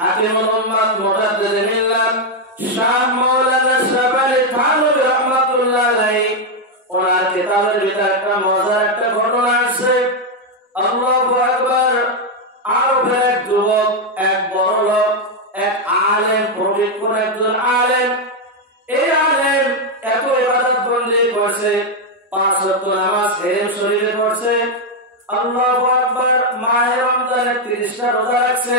হাকিমুল উম্মাত মুজাদ্দিদ মিল্লাত শাহ মাওলানা শাবালি থানভী রাহমাতুল্লাহ আলাইহি ওনার কিতাবের ভিতরে একটা মজার একটা ঘটনা আছে। আল্লাহু আকবার। আরবের এক যুবক, এক বড় লোক, এক আলেম, পবিত্র একজন আলেম। এই আলেম এত ইবাদত বন্দেগি করছে, 5 ওয়াক্ত নামাজ হেরেম শরীফে পড়ছে, আল্লাহু আকবার, মাহে রমজানের 30টা রোজা রাখছে।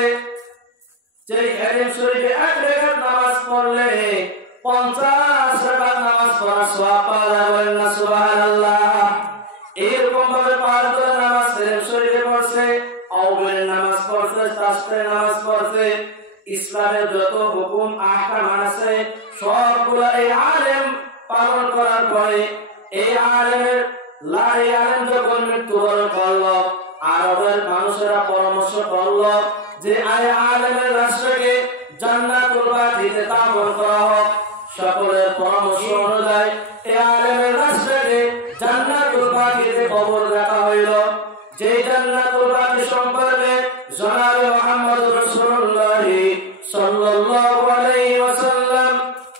যে হেরেম শরীফে 1 রাকাত নামাজ পড়লে 50 রাকাত নামাজ পড়া সওয়াব পাওয়া যাবে না, সুবহানাল্লাহ। এরকম ভাবে 5 ওয়াক্ত নামাজ হেরেম শরীফে পড়ছে, আউবের নামাজ পড়ছে, তাসবিহের নামাজ পড়ছে, ইসলামের যত হুকুম আহকাম আছে সবগুলো এই আলেম পালন করার পরে এই আলেমের আলেম যখন মৃত্যুবরণ করলো, আরবের মানুষেরা পরামর্শ করলো যে আলেমের রাষ্ট্রকে জান্নাতুল বাকিতে দাফন করা হোক। সকলের পরামর্শ অনুযায়ী এই আলেমের রাষ্ট্রকে জান্নাতুল বাকিতে কবর রাখা হইল। যে জান্নাতুল বাকি সম্পর্কে জনাবে মুহাম্মদ রাসূলুল্লাহ সাল্লাল্লাহু আলাইহি ওয়াসাল্লাম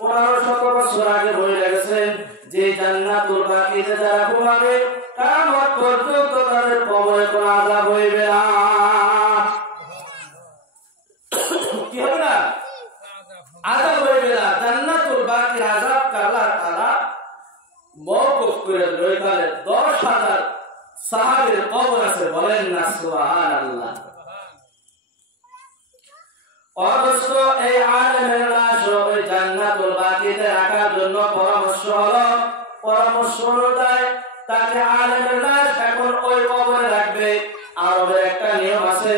1500 বছর আগে বলে গেছেন যে জান্নাতুল বাকিতে যারা ঘুমাবে কিয়ামত পর্যন্ত তাদের কবরে কোনো আযাব হইবে না। কি হবে না? আযাব হইবে না। জান্নাতুল বাকির আযাব আল্লাহ তাআলা মওকুফ করে রইকালে 10,000 সাহাবীর কবর আছে, বলেন না সুবহানাল্লাহ। অবশ্য এই আলেমের লাশ ওই জান্নাতুল বাকিতে রাখার জন্য পরামর্শ হলো। পরামর্শ অনুযায়ী তাকে আলেমের লাশ এখন ওই কবরে রাখবে। আরবের একটা নিয়ম আছে,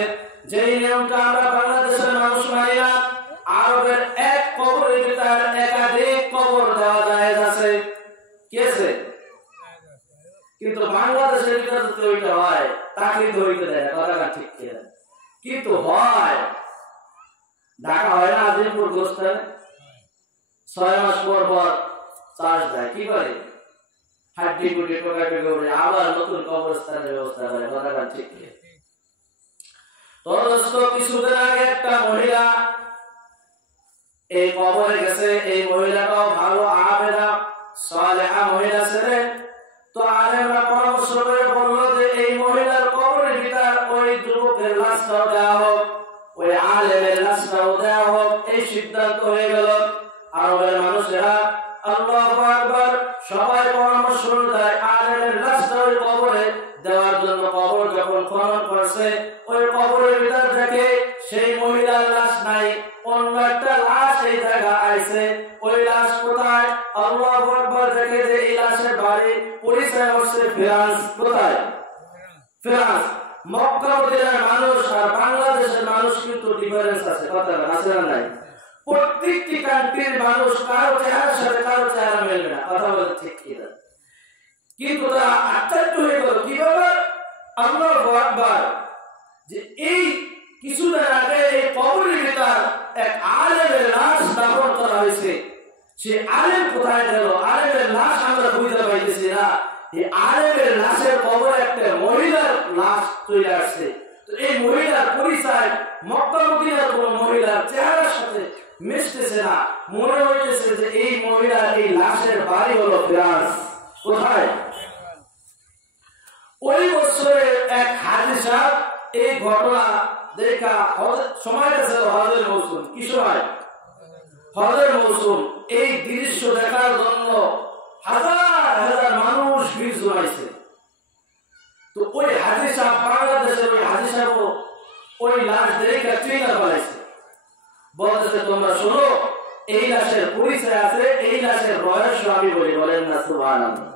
যেই নিয়মটা আমরা বাংলাদেশের মানুষ মানি না। আরবের এক কবরের ভিতরে একাধিক কবর দেওয়া জায়েজ আছে, কি আছে? কিন্তু বাংলাদেশের ভিতরে তো ওইটা হয়, তাকে তো ওইটা দেয় না, কথা ঠিক কি? কিন্তু হয়, ঢাকা হয় না, আজিমপুর গোস্তায় 6 মাস পর পর চার্জ দেয়, কি করে? হাড্ডি গুটি টোকাটুকি করে আবার নতুন কবরস্থানের ব্যবস্থা করে, কথা ঠিক কি? তো দোস্ত, কিছুদিন আগে একটা মহিলা এই কবরে গেছে। এই মহিলাটাও ভালো আবেদা সালেহা মহিলা ছিলেন। তো আলেমরা পরামর্শ করে বললো যে এই মহিলার কবরের ভিতর ওই যুবকের লাশটাও দেওয়া হোক, ওই আলেমের লাশটাও দেওয়া হোক। এই সিদ্ধান্ত হয়ে গেল। আরবের মানুষেরা আল্লাহু আকবার সবাই পরামর্শ অনুযায়ী আলেমের লাশটা ওই কবরে দেওয়ার জন্য কবর যখন খনন করছে, ওই কবরের ভিতর থেকে সেই মহিলার লাশ নাই, অন্য একটা লাশ এই জায়গা আইছে। ওই লাশ কোথায়? আল্লাহু আকবার, দেখে যে এই লাশের বাড়ি পরিচয় হচ্ছে ফ্রান্স। কোথায়? ফ্রান্স। মক্কা মদিনার মানুষ আর বাংলাদেশের মানুষ কিন্তু ডিফারেন্স আছে, কথা আছে না নাই? প্রত্যেকটি কান্ট্রির মানুষ কারো চেহারার সাথে কারো চেহারা মেলবে না, কথা বলে ঠিক কি না? কিন্তু তারা আশ্চর্য হয়ে গেল কিভাবে? আল্লাহু আকবার, যে এই কিছুদিন আগে এই কবরের ভিতর এক আলেমের লাশ দাফন করা হয়েছে, সে আলেম কোথায় গেল? আলেমের লাশ আমরা বুঝতে পাইতেছি না। এই আলেমের লাশের কবরে একটা মহিলার লাশ চলে আসছে। তো এই মহিলার পরিচয় মক্কা মদিনার কোন মহিলার চেহারার সাথে মিশতেছে না। মনে হইতেছে যে এই মহিলার এই লাশের বাড়ি হলো ফ্রান্স। কোথায়? ওই বছরে এক হাজী সাহেব এই ঘটনা দেখা সময়টা ছিল হজের মৌসুম। কি সময়? হজের মৌসুম। এই দৃশ্য দেখার জন্য হাজার হাজার মানুষ ভিড় জমাইছে। তো ওই হাজী সাহেব, বাংলাদেশের ওই হাজী সাহেব ওই লাশ দেখে চিন্তা করেছে, বলতেছে তোমরা শোনো, এই লাশের পরিচয় আছে, এই লাশের রহস্য আমি বলি, বলেন না সুবহানাল্লাহ।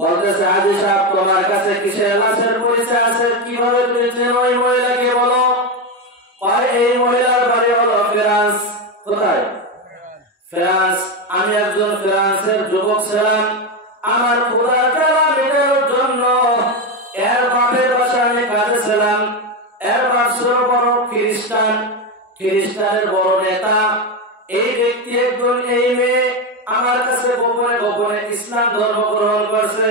বলতেছে হাজী সাহেব, তোমার কাছে কিসের লাশের পরিচয় আছে? কিভাবে তুমি চেনো ওই মহিলাকে? বলো। এই মহিলার বাড়ি হলো ফ্রান্স। কোথায়? ফ্রান্স। আমি একজন ফ্রান্সের যুবক ছিলাম। আমার খোদার জ্বালা মেটানোর জন্য এর বাপের বাসায় আমি কাজে ছিলাম। এর বাপ ছিল বড় খ্রিস্টান, খ্রিস্টানের বড় নেতা। এই ব্যক্তি একজন, এই মেয়ে আমার কাছে গোপনে গোপনে ইসলাম ধর্ম গ্রহণ করছে।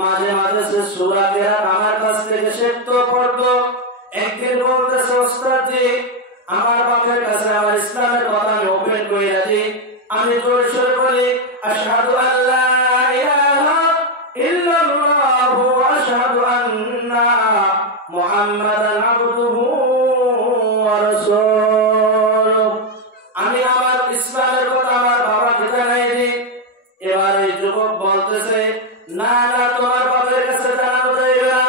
মাঝে মাঝে সে সূরা কেরাত আমার কাছ থেকে শিখতো, পড়তো। একদিন বলতেছে ওস্তাদ জি আমার বাপের কাছে আমার ইসলামের কথা আমি ওপেন করে দিই আমি জোরে সোরে বলি আশহাদু আল্লা ইলাহা ইল্লাল্লাহু ওয়া আশহাদু আন্না মুহাম্মাদান আবদুহু ওয়া রাসূলুহু আমি আমার ইসলামের কথা আমার বাবাকে জানাই দিই এবার এই যুবক বলতেছে না না তোমার বাপের কাছে জানানো যাবে না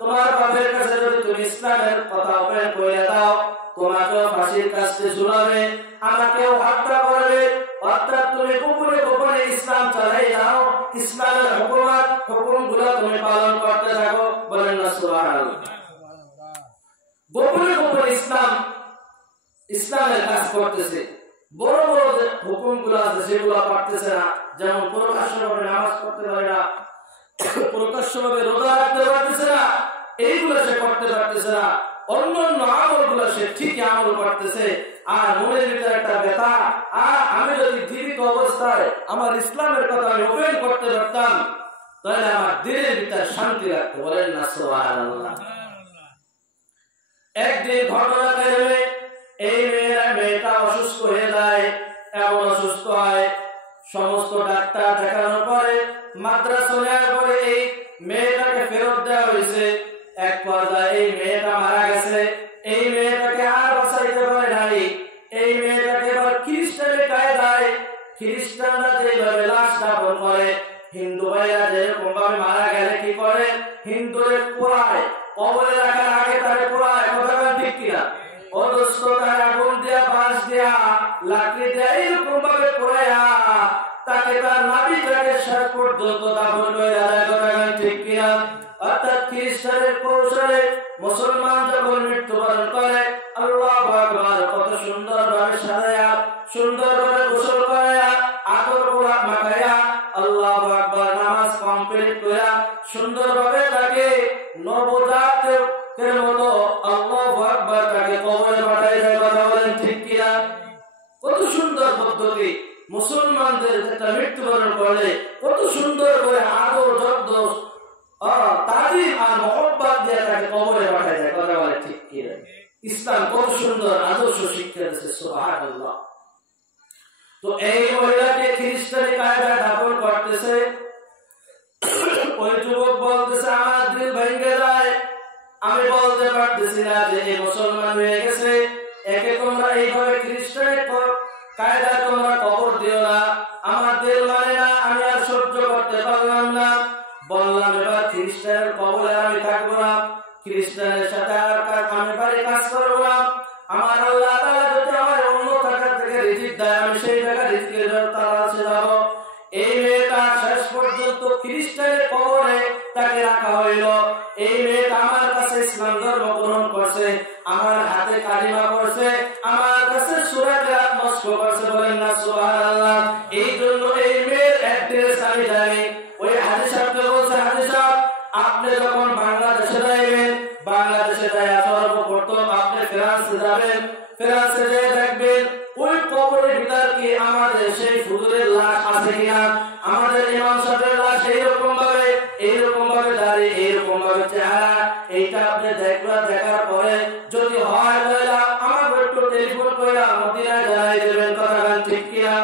তোমার বাপের কাছে যদি তুমি ইসলামের কথা ওপেন করে দাও তোমাকেও ফাঁসির কাছে ঝুলাবে আমাকেও হত্যা করবে অর্থাৎ তুমি গোপনে গোপনে ইসলাম চালাই দাও ইসলামের হুকুমগুলো তুমি পালন করতে থাকো বলেন না সুবহানাল্লাহ গোপনে গোপনে ইসলামের কাজ করতেছে বড় বড় যে হুকুমগুলো আছে সেগুলো পারতেছে না যেমন প্রকাশ্যভাবে নামাজ পড়তে পারে না প্রকাশ্যভাবে রোজা রাখতে পারতেছে না এইগুলো সে করতে পারতেছে না অন্যান্য আমলগুলো সে ঠিকই আমল করতেছে আর মনের ভিতরে একটা ব্যথা আর আমি যদি জীবিত অবস্থায় আমার ইসলামের কথা আমি ওপেন করতে পারতাম তাহলে আমার দিলের ভিতরে শান্তি লাগতো বলেন না সুবহানাল্লাহ একদিন ঘটনা ঘটে এই মেয়েটা অসুস্থ হয়ে যায় এমন অসুস্থ হয় সমস্ত ডাক্তার দেখানোর পরে মাদ্রাসা নেওয়ার পরে এই মেয়েটাকে ফেরত দেওয়া হয়েছে এক পর্যায়ে এই মেয়েটা মারা গেছে এই মেয়েটাকে আর বাঁচাইতে পারে নাই এই মেয়েটাকে এবার খ্রিস্টানের কায়দায় খ্রিস্টানরা যেভাবে লাশ দাফন করে হিন্দু ভাইরা যেরকম ভাবে মারা গেলে কি করে হিন্দুদের পোড়ায় কবরে রাখার আগে তারে পোড়ায় কথা ঠিক কিনা অদস্ত তার আগুন দিয়া বাঁশ দিয়া লাকড়ি দিয়া এইরকম ভাবে পোড়ায়া তাকে তার নাভিটাকে শেষ পর্যন্ত দাফন করে দেয় কথা ঠিক কিনা অর্থাৎ খ্রিস্টানের কৌশলে মুসলমান যখন মৃত্যুবরণ করে আল্লাহু আকবার কত সুন্দর ভাবে সাজায়া সুন্দর ভাবে গোসল করায়া আতর গোলাপ মাখায়া আল্লাহু আকবার নামাজ কমপ্লিট করা সুন্দর ভাবে তাকে নবজাতকের মতো আল্লাহু আকবার তাকে কবরে পাঠায় দেয় কথা বলেন ঠিক কিনা কত সুন্দর পদ্ধতি মুসলমানদের একটা মৃত্যুবরণ করলে কত সুন্দর করে আদর যত্ন তাজিম আর মহব্বত দিয়ে তাকে কবরে পাঠায় যায় কথা বলে ঠিক কিনা ইসলাম কত সুন্দর আদর্শ শিক্ষা দিয়েছে সুবহানাল্লাহ তো এই মহিলাকে খ্রিস্টানি কায়দায় দাফন করতেছে ওই যুবক বলতেছে আমার দিল ভেঙে যায় আমি বলতে পারতেছি না যে এই মুসলমান হয়ে গেছে একে তোমরা এইভাবে খ্রিস্টানের কায়দায় তোমরা কবর দিও না আমার দিল মানে না আমি আর সহ্য করতে পারলাম না বললাম এবার খ্রিস্টানের কবরে আমি থাকবো না খ্রিস্টানের সাথে আর আমি বাড়ি কাজ করবো না আমার আল্লাহ তাআলা যদি আমার অন্য টাকা থেকে রিজিক দেয় আমি সেই টাকা রিজিকের তালাশে যাব এই মেয়েটা শেষ পর্যন্ত খ্রিস্টানের কবরে তাকে রাখা হইল এই মেয়েটা আমার কাছে ইসলাম ধর্ম গ্রহণ করছে আমার হাতে কালিমা পড়ছে আমার কাছে সূরা কিরাত মস্ক করছে বলেন না সুবহানাল্লাহ এই জন্য এই মেয়ের অ্যাড্রেস আমি জানি ওই হাদিস সাহেবকে বলছে হাদিস সাহেব আপনি যখন বাংলাদেশে যাবেন বাংলাদেশে যায় সর্বপ্রথম আপনি ফ্রান্সে যাবেন ফ্রান্সে যেয়ে দেখবেন ওই কবরের ভিতর কি আমাদের সেই হুজুরের লাশ আছে কিনা আমাদের ইমাম সাহেবের লাশ এইরকম ভাবে দাঁড়িয়ে এইরকম ভাবে চেহারা এইটা আপনি দেখার পরে যদি হয় তাহলে আমাকে একটু টেলিফোন করে মদিনায় জানাই দেবেন কথা ঠিক কিনা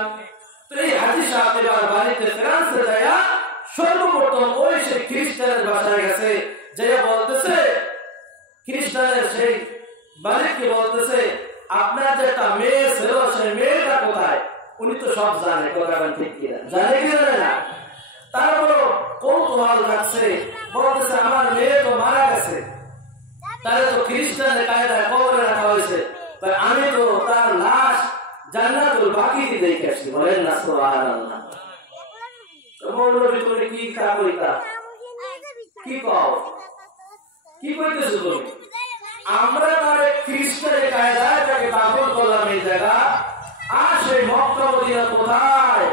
তো এই হাদিস সাহেব এবার বাড়িতে ফ্রান্সে যায় সর্বপ্রথম ওই সেই খ্রিস্টানের বাসায় গেছে যে বলতেছে খ্রিস্টানের সেই মালিককে বলতেছে আপনার যে একটা মেয়ে ছিল সেই মেয়েটা কোথায় উনি তো সব জানে কথা ঠিক কিনা জানে কি জানে না তারপর কৌতূহল রাখছে বলতেছে আমার মেয়ে তো মারা গেছে তাহলে তো খ্রিস্টানের কায়দায় কবরে রাখা হয়েছে আমি তো তার লাশ জান্নাতুল বাকিতে দেখে আসছি বলেন না সুবহানাল্লাহ মৌলবী তুমি কি কইতা কি কও কি কইতেছো তুমি আমরা তার খ্রিস্টানের কায়দায় তাকে দাফন করলাম এই জায়গা আর সেই মক্কা মদিনা কোথায়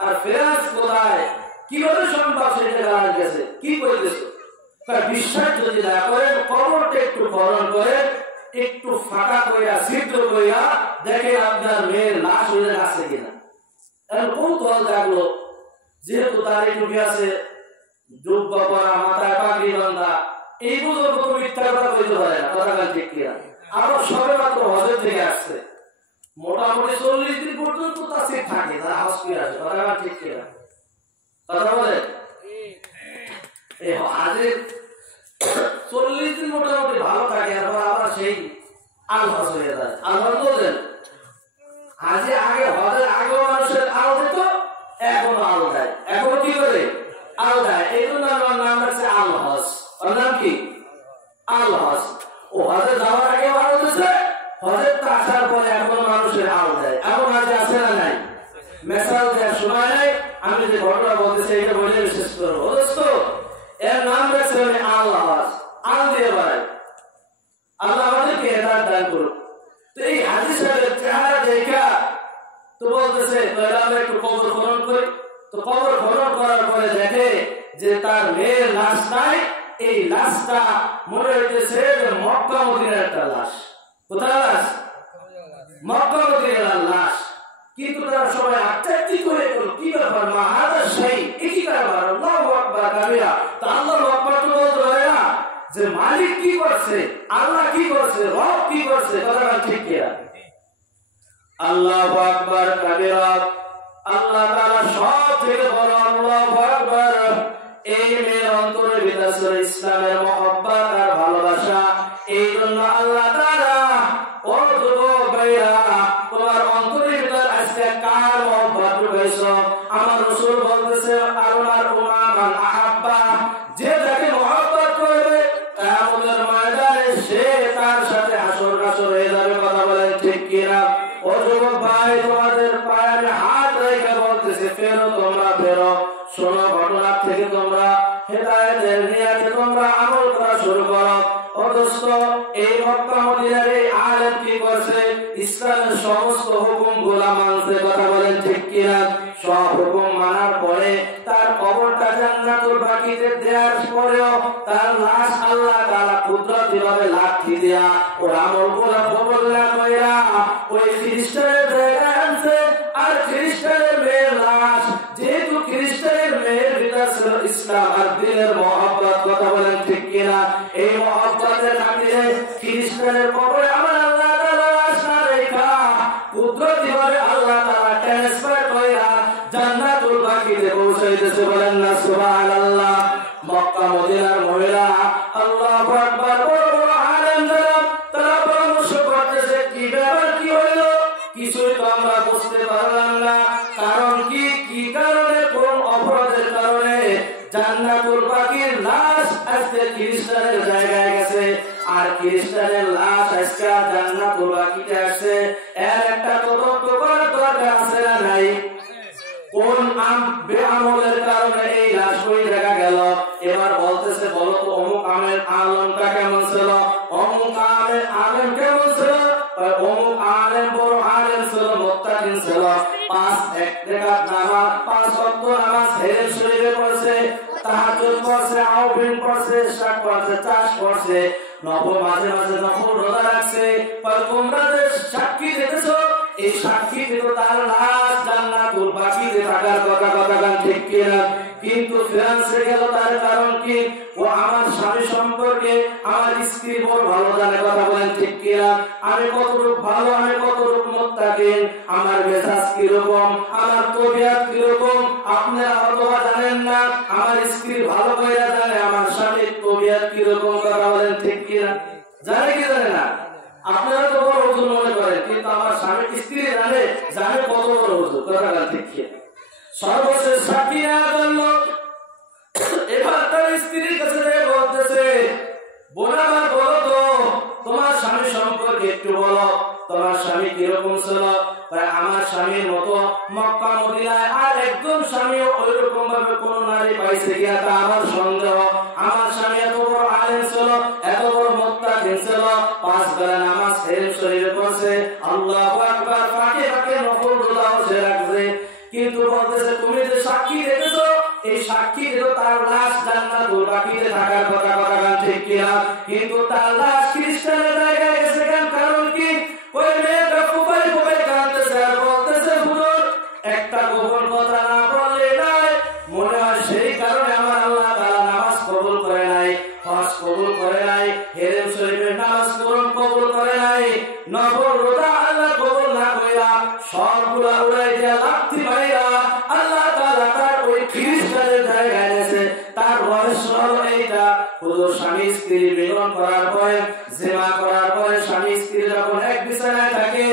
আর ফ্রান্স কোথায় কিভাবে সম্ভব সেই জায়গায় গেছে কি কইতেছো বিশ্বাস যদি না করেন কবরটা একটু খনন করে একটু ফাঁকা কইরা ছিদ্র কইরা দেখে আপনার মেয়ের লাশ হয়ে আছে কিনা এখন কৌতূহল জাগলো যেহেতু তার টুপি আছে জুব্বা পরা মাথায় পাগড়ি বাঁধা এই বুজুর্গ তো মিথ্যা কথা বলতে পারে না, কথা ঠিক কিনা? আরো সবে মাত্র হজের থেকে আসছে, মোটামুটি 40 দিন পর্যন্ত তাসির থাকে, তারা হজ করে আসে, কথা ঠিক কিনা? কথা বলে এই হজের 40 দিন মোটামুটি ভালো থাকে, এরপর আবার সেই আল হজ হয়ে যায়। আল হজ বলছেন আজকে আগে হজের আগেও মানুষের আল দিত, এখনো আল দেয়, এখনো কি করে আল দেয়। এই জন্য আমার নাম রাখছে আল হজ। ওর নাম কি? আল হজ। ও হজে যাওয়ার আগে আল দিচ্ছে, হজের তা আসার পরে এখনো মানুষের আল দেয়। এখন আজকে আছে না নাই? মেসাল দেওয়ার সময় নাই। আমি যে ঘটনা বলতেছি এটা বলে শেষ করবো। দোস্ত এর নাম রাখছে আল হজ, আল দিয়ে বেড়ায়। আল্লাহ আমাদেরকে হেদায়েত দান করুন। তো এই হাজী সাহেবের চেহারা দেখা তো বলতেছে আমরা একটু কবর খনন করি। তো কবর খনন করার পরে দেখে যে তার মেয়ের লাশ নাই। এই লাশটা মনে হইতেছে যে মক্কা মদিনার একটা লাশ। কোথায় লাশ? মক্কা মদিনার লাশ। কিন্তু তারা সবাই আশ্চর্যিত হয়ে গেল, কি ব্যাপার মা হাজার সেই একই কারবার, আল্লাহু আকবার কাবিরা। তা আল্লাহু আকবার তো বলতে পারে না যে মালিক কি করছে, আল্লাহ কি করছে, রব কি করছে, কথাটা ঠিক কিনা? আল্লাহু আকবার কাবিরা। আল্লাহ তাআলা সব থেকে বড়, আল্লাহু আকবার। এই মেয়ের অন্তরের ভিতরে ছিল ইসলামের মহব্বত আর ভালোবাসা। এই জন্য আল্লাহ তাআলা ও যুবক ভাইরা, তোমার অন্তরের ভিতর আজকে কার মহব্বত ঢুকাইছো? আমার রাসূল বলতেছে আল্লাহর উম্মান আহাব্বা, যে যাকে মহব্বত করবে কিয়ামতের ময়দানে সে তার সাথে হাসর নাসর হয়ে যাবে। কথা বলেন ঠিক কিনা? ও যুবক ভাই, তোমাদের পায়ে হাত রেখে বলতেছে ফেরো, তোমরা ফেরো। শোনো, ঘটনা থেকে তোমরা হেদায়েতের নিয়াতে তোমরা আমল করা শুরু করো। ও দোস্ত, এই মক্কা মদিনার এই আলেম কি করছে? ইসলামের সমস্ত হুকুম গুলা মানছে। কথা বলেন ঠিক কিনা? সব হুকুম মানার পরে তার কবরটা জান্নাতুল বাকিতে দেওয়ার পরেও তার লাশ আল্লাহ তাআলা কুদরতি ভাবে লাঠি দিয়া ওর আমলগুলো কবুল না কইরা ওই খ্রিস্টানের জায়গায় আনছে। আর খ্রিস্টানের মেয়ের লাশ, যেহেতু খ্রিস্টানের মেয়ের ভিতর ছিল ইসলাম আর দ্বীনের মহব্বত। কথা বলেন ঠিক কিনা? এই মহব্বতের খাতিরে খ্রিস্টানের কবরে আমার আল্লাহ তাআলা লাশ না রেখা কুদরতি ভাবে আল্লাহ তাআলা ট্রান্সফার কইরা জান্নাতুল বাকিতে পৌঁছাইতেছে। বলেন না সুবহানাল্লাহ। মক্কা মদিনার মহিলা আল্লাহু আকবার, বড় বড় আলেম যারা, তারা পরামর্শ করতেছে কি ব্যাপার, কি হইল? কিছুই তো আমরা বুঝতে পারলাম না। কারণ কি, কি কারণে, কোন অপরাধের কারণে জান্নাতুল বাকির লাশ আজকে খ্রিস্টানের জায়গায় গেছে আর খ্রিস্টানের লাশ আজকে জান্নাতুল বাকিতে আসছে? এর একটা তদন্ত করার দরকার আছে না নাই? কোন বেআমলের কারণে এই লাশ ওই দেখা গেল? এবার বলতেছে বলো তো অমুক আলেমটা কেমন ছিল, অমুক আলেম কেমন ছিল? অমুক আলেম বড় আলেম ছিল, মুত্তাকিন ছিল, 5 রাকাত নামাজ, 5 ওয়াক্ত নামাজ হেরেম শরীফে পড়ছে, তাহাজ্জুদ পড়ছে, আউবিন পড়ছে, ইশরাক পড়ছে, চাষ পড়ছে, নফল মাঝে মাঝে নফল রোজা রাখছে। তোমরা যে সাক্ষী দেখেছো, এই সাক্ষী কিন্তু তার লাশ জান্নাতুল বাকিতে থাকার কথা। কথা ঠিক কিনা? কিন্তু ফ্রান্সে গেল তার কারণ কি? ও আমার স্বামী সম্পর্কে আমার স্ত্রী বড় ভালো জানে। কথা বলেন ঠিক কিনা? আমি কতটুকু ভালো, আমি কতটুকু মুত্তাকিন, আমার মেজাজ কিরকম, আমার তবিয়ত কিরকম আপনারা হয়তো জানেন না। আমার স্ত্রী ভালো করে জানে আমার স্বামীর তবিয়ত কিরকম। কথা বলেন ঠিক কিনা? জানে কি জানে না? আপনারা তো বড় হুজুর মনে করেন, কিন্তু আমার স্বামী স্ত্রী জানে, জানে কত বড় হুজুর। কথা ঠিক কিনা? সর্বশেষ সাক্ষী না করলো। এবার তার স্ত্রীর কাছে বলতেছে, বোন আমার বলো তো তোমার স্বামী সম্পর্কে একটু বলো, তোমার স্বামী কিরকম ছিল? আমার স্বামীর মতো মক্কা মদিনায় আর একজন স্বামী ওই রকম ভাবে কোন নারী পাইছে কিনা তা আমার সন্দেহ। আমার স্বামী এত বড় আলেম ছিল, এত বড় মুত্তাকিন ছিল, 5 বেলা নামাজ হেরেম শরীফে পড়ছে, আল্লাহু আকবার, ফাঁকে ফাঁকে নফল রোজাও সে রাখছে। কিন্তু বলতেছে তুমি যে সাক্ষী দেখেছো, এই সাক্ষী দিল তার লাশ জান্নাতুল বাকিতে থাকার কথা। কথা ঠিক কিনা? কিন্তু তার লাশ খ্রিস্টানের জায়গায় গেছে কেন? কারণ কি? ওই মেয়েটা ফুপাই ফুপাই কাঁদতেছে আর বলতেছে হুজুর একটা গোপন কথা না বললে নাই, মনে হয় সেই কারণে আমার আল্লাহ তাআলা নামাজ কবুল করে নাই, হজ কবুল যখন রোজা আল্লাহ কবুল না কইরা সবগুলা উড়াই দিয়া লাথি মাইরা আল্লাহ তাআলা তার ওই খ্রিস্টানের জায়গায় এনেছে। তার রহস্য হলো এইটা, হুজুর স্বামী স্ত্রী মিলন করার পরে, জিনা করার পরে স্বামী স্ত্রী যখন এক বিছানায় থাকে,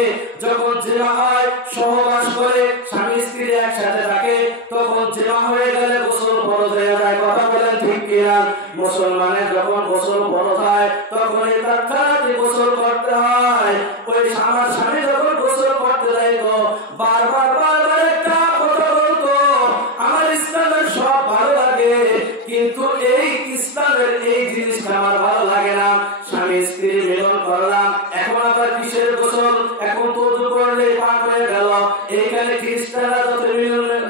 যখন জিনা হয়, সহবাস করে স্বামী স্ত্রী একসাথে থাকে, তখন জিনা হয়ে গেলে গোসল ফরজ হয়ে যায়। কথা বলেন ঠিক কিনা? মুসলমানের যখন গোসল ফরজ হয় তখন তার তাড়াতাড়ি গোসল করতে হয়। ওই আমার স্বামী যখন গোসল করতে যাইতো বারবার বারবার একটা কথা বলতো, আমার ইসলামের সব ভালো লাগে কিন্তু এই ইসলামের এই জিনিসটা আমার ভালো লাগে না। স্বামী স্ত্রী মিলন করলাম, এখন আবার কিসের গোসল? এখন তো ওযু করলে পাক হয়ে গেল। এইখানে খ্রিস্টানরা যত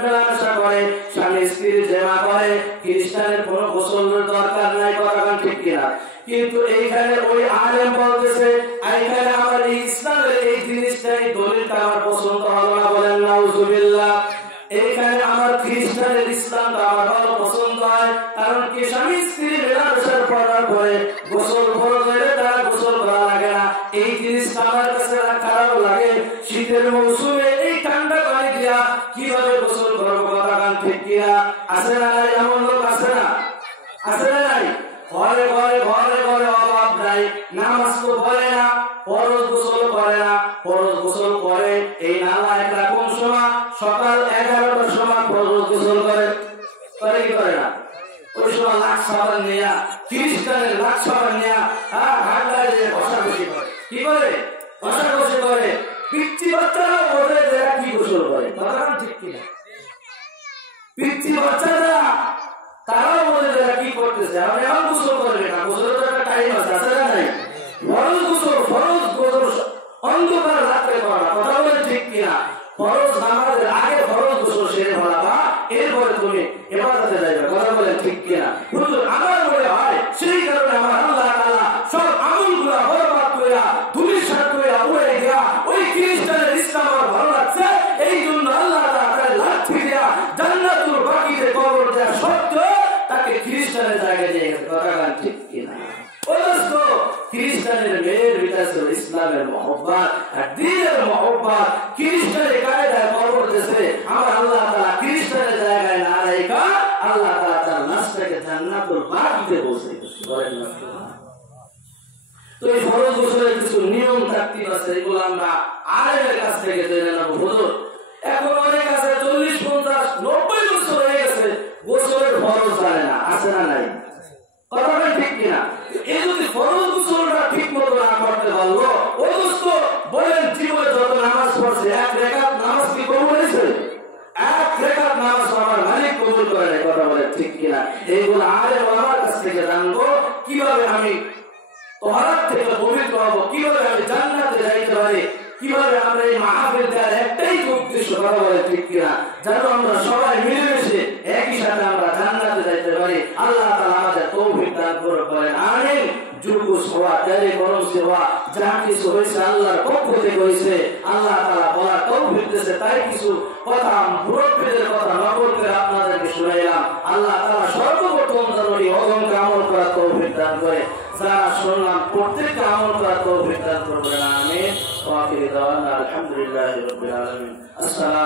মেলামেশা করে, স্বামী স্ত্রী জেনা করে, খ্রিস্টানের কোনো গোসলের দরকার নাই। কথা ঠিক কিনা? কিন্তু এইখানে ওই আলেম বলতেছে এইখানে আমার এই ইসলামের এই জিনিসটাই দলিলটা আমার পছন্দ হলো না। বলেন নাউজুবিল্লাহ। এইখানে আমার খ্রিস্টানের ইসলামটা আমার ভালো পছন্দ হয়, কারণ কি স্বামী স্ত্রী মেলামেশার করার পরে গোসল ফরজ হলে তারা গোসল করা লাগে না। এই জিনিসটা আমার কাছে খারাপ লাগে। শীতের মৌসুমে এই ঠান্ডা পানি দিয়া কিভাবে গোসল করবো? কথা ঠিক কিনা? আছে না নাই? এমন লোক আছে না? আছে না নাই? ঘরে ঘরে ঘরে ঘরে অভাব নাই, নামাজ তো পড়ে না, ফরজ গোসল করে না। ফরজ গোসল করে এই নালা একটা কোন সময়? সকাল 11টার সময় ফরজ গোসল করে। করে কি করে না? ওই সময় লাখ সাবান নেয়া, খ্রিস্টানের লাখ সাবান নেয়া ঢাকায় যে ঘষাঘষি করে। কি করে? ঘষাঘষি করে। পিচ্চি বাচ্চারা ওদের যারা কি গোসল করে? কথা ঠিক কিনা? পিচ্চি বাচ্চারা তারাও বলে যারা কি করতেছে, আপনি এখন গোসল করবে না, গোসলের তো একটা টাইম আছে, আছে না নাই? ফরজ গোসল, ফরজ গোসল অন্ধকার রাত্রে করা। কথা বলে ঠিক কিনা? ফরজ নামাজের আগে ফরজ গোসল সেরে ফেলাবা, এরপরে তুমি ইবাদতে যাইবে। কথা বলে ঠিক কিনা? হুজুর আমার মনে হয় সেই কারণে আমার আল্লাহ তাআলা সব আমলগুলা বরবাদ কইরা ধুলিসাৎ কইরা উড়ে গিয়া ওই খ্রিস্টানের ইসলাম আমার ভালো লাগছে, এই জন্য আল্লাহ তাআলা লাঠি দিয়া জান্নাতুল বাকিতে কবর দেয়া সত্ত্বেও তাকে খ্রিস্টানের জায়গায় দিয়ে গেছে। কথা ঠিক কিনা? অথচ খ্রিস্টানের মেয়ের ভিতরে ইসলামের মহব্বত আর দ্বীনের মহব্বত খ্রিস্টানের কায়দায় কবর দিয়েছে। আমার আল্লাহ তাআলা খ্রিস্টানের জায়গায় না রেখা আল্লাহ তাআলা তার লাশটাকে জান্নাতুল বাকিতে বসে দিয়েছে। বলেন না? তো এই ফরজ গোসলের কিছু নিয়ম থাকতে আছে, এগুলো আমরা আলেমের কাছ থেকে জেনে নেব। হুজুর এখন অনেক আছে 40, 50, 90 বছর হয়ে গেছে গোসলের ফরজ জানে না। আছে না নাই? কথাটা ঠিক কিনা? এই যদি ফরজ গোসলটা ঠিক মতো না করতে পারলো, ও দোস্ত বলেন জীবনে যত নামাজ পড়ছে এক রাকাত নামাজ কি কবুল হয়েছে? এক রাকাত নামাজ আমার মালিক কবুল করে না। কথা বলে ঠিক কিনা? এইগুলো আলেম ওলামার কাছ থেকে জানবো, কিভাবে আমি তোহারাত থেকে পবিত্র হবো, কিভাবে আমি জান্নাতে যাইতে পারি, কিভাবে আমরা এই মাহফিল দেওয়ার একটাই উদ্দেশ্য। কথা বলে ঠিক কিনা? যেন আমরা সবাই মিলেমিশে একই সাথে আমরা জান্নাতে যাইতে পারি। আল্লাহ তাআলা আমাদের তৌফিক দান করে বলেন আমিন। জুলুস হওয়া, তেরে গরম হওয়া, যা কিছু হয়েছে আল্লাহর পক্ষ থেকে হয়েছে। আল্লাহ তাআলা বলার তৌফিক দিয়েছে, তাই কিছু কথা মুরব্বিদের কথা নকল করে আপনাদেরকে শুনাইলাম। আল্লাহ তাআলা সর্বপ্রথম যেন এই অগণকে আমল করার তৌফিক দান করে, যারা শুনলাম প্রত্যেককে আমল করার তৌফিক দান করবেন। আমিন। ওয়া আখিরু দাওয়ানা আলহামদুলিল্লাহি রাব্বিল আলামিন। আসসালাম।